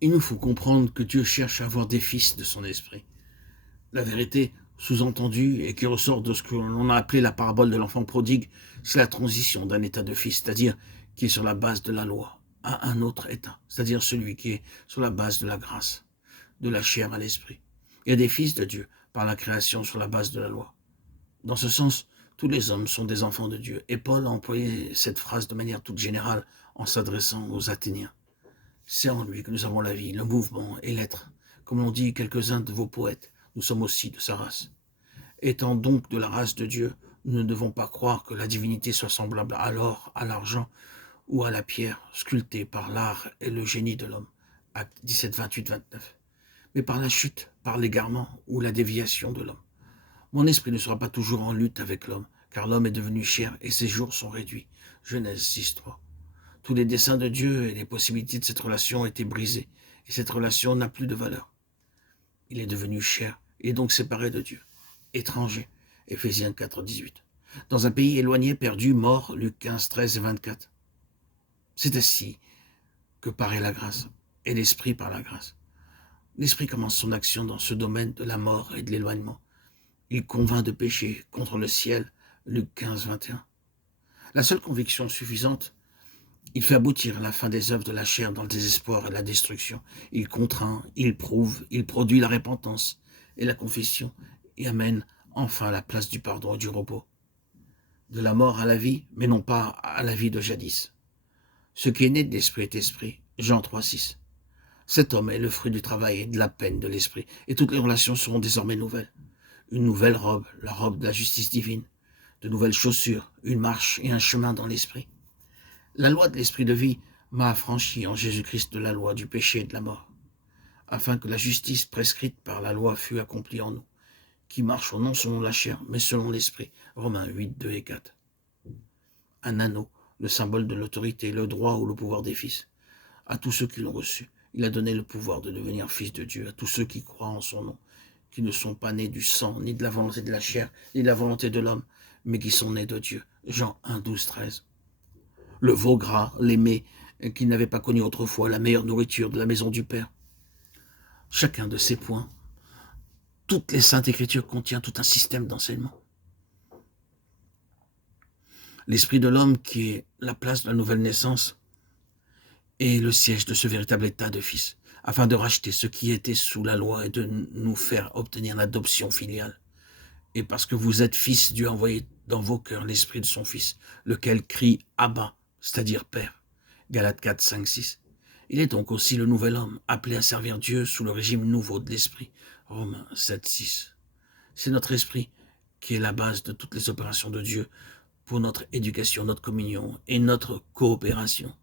Il nous faut comprendre que Dieu cherche à avoir des fils de son esprit. La vérité sous-entendue et qui ressort de ce que l'on a appelé la parabole de l'enfant prodigue, c'est la transition d'un état de fils, c'est-à-dire qui est sur la base de la loi, à un autre état, c'est-à-dire celui qui est sur la base de la grâce, de la chair à l'esprit. Il y a des fils de Dieu par la création sur la base de la loi. Dans ce sens, tous les hommes sont des enfants de Dieu. Et Paul a employé cette phrase de manière toute générale en s'adressant aux Athéniens. C'est en lui que nous avons la vie, le mouvement et l'être. Comme l'ont dit quelques-uns de vos poètes, nous sommes aussi de sa race. Étant donc de la race de Dieu, nous ne devons pas croire que la divinité soit semblable à l'or, à l'argent ou à la pierre, sculptée par l'art et le génie de l'homme. Acte 17, 28, 29. Mais par la chute, par l'égarement ou la déviation de l'homme. Mon esprit ne sera pas toujours en lutte avec l'homme, car l'homme est devenu chair et ses jours sont réduits. Genèse 6, 3. Tous les desseins de Dieu et les possibilités de cette relation ont été brisés, et cette relation n'a plus de valeur. Il est devenu chair, il est donc séparé de Dieu, étranger. Éphésiens 4, 18. Dans un pays éloigné, perdu, mort, Luc 15, 13 et 24. C'est ainsi que paraît la grâce, et l'esprit par la grâce. L'esprit commence son action dans ce domaine de la mort et de l'éloignement. Il convainc de pécher contre le ciel, Luc 15, 21. La seule conviction suffisante, il fait aboutir la fin des œuvres de la chair dans le désespoir et la destruction. Il contraint, il prouve, il produit la repentance et la confession et amène enfin à la place du pardon et du repos. De la mort à la vie, mais non pas à la vie de jadis. Ce qui est né de l'esprit est esprit. Jean 3, 6. Cet homme est le fruit du travail et de la peine de l'esprit, et toutes les relations seront désormais nouvelles. Une nouvelle robe, la robe de la justice divine, de nouvelles chaussures, une marche et un chemin dans l'esprit. La loi de l'esprit de vie m'a affranchi en Jésus-Christ de la loi du péché et de la mort, afin que la justice prescrite par la loi fût accomplie en nous, qui marchons non selon la chair, mais selon l'esprit. Romains 8, 2 et 4. Un anneau, le symbole de l'autorité, le droit ou le pouvoir des fils. À tous ceux qui l'ont reçu, il a donné le pouvoir de devenir fils de Dieu, à tous ceux qui croient en son nom, qui ne sont pas nés du sang, ni de la volonté de la chair, ni de la volonté de l'homme, mais qui sont nés de Dieu. Jean 1, 12, 13. Le veau gras, l'aimé, qui n'avait pas connu autrefois la meilleure nourriture de la maison du Père. Chacun de ces points, toutes les saintes écritures contient tout un système d'enseignement. L'esprit de l'homme, qui est la place de la nouvelle naissance, est le siège de ce véritable état de fils, afin de racheter ce qui était sous la loi et de nous faire obtenir l'adoption filiale. Et parce que vous êtes fils, Dieu a envoyé dans vos cœurs l'esprit de son fils, lequel crie Abba, c'est-à-dire Père. Galates 4, 5, 6. Il est donc aussi le nouvel homme, appelé à servir Dieu sous le régime nouveau de l'esprit. Romains 7, 6. C'est notre esprit qui est la base de toutes les opérations de Dieu pour notre éducation, notre communion et notre coopération.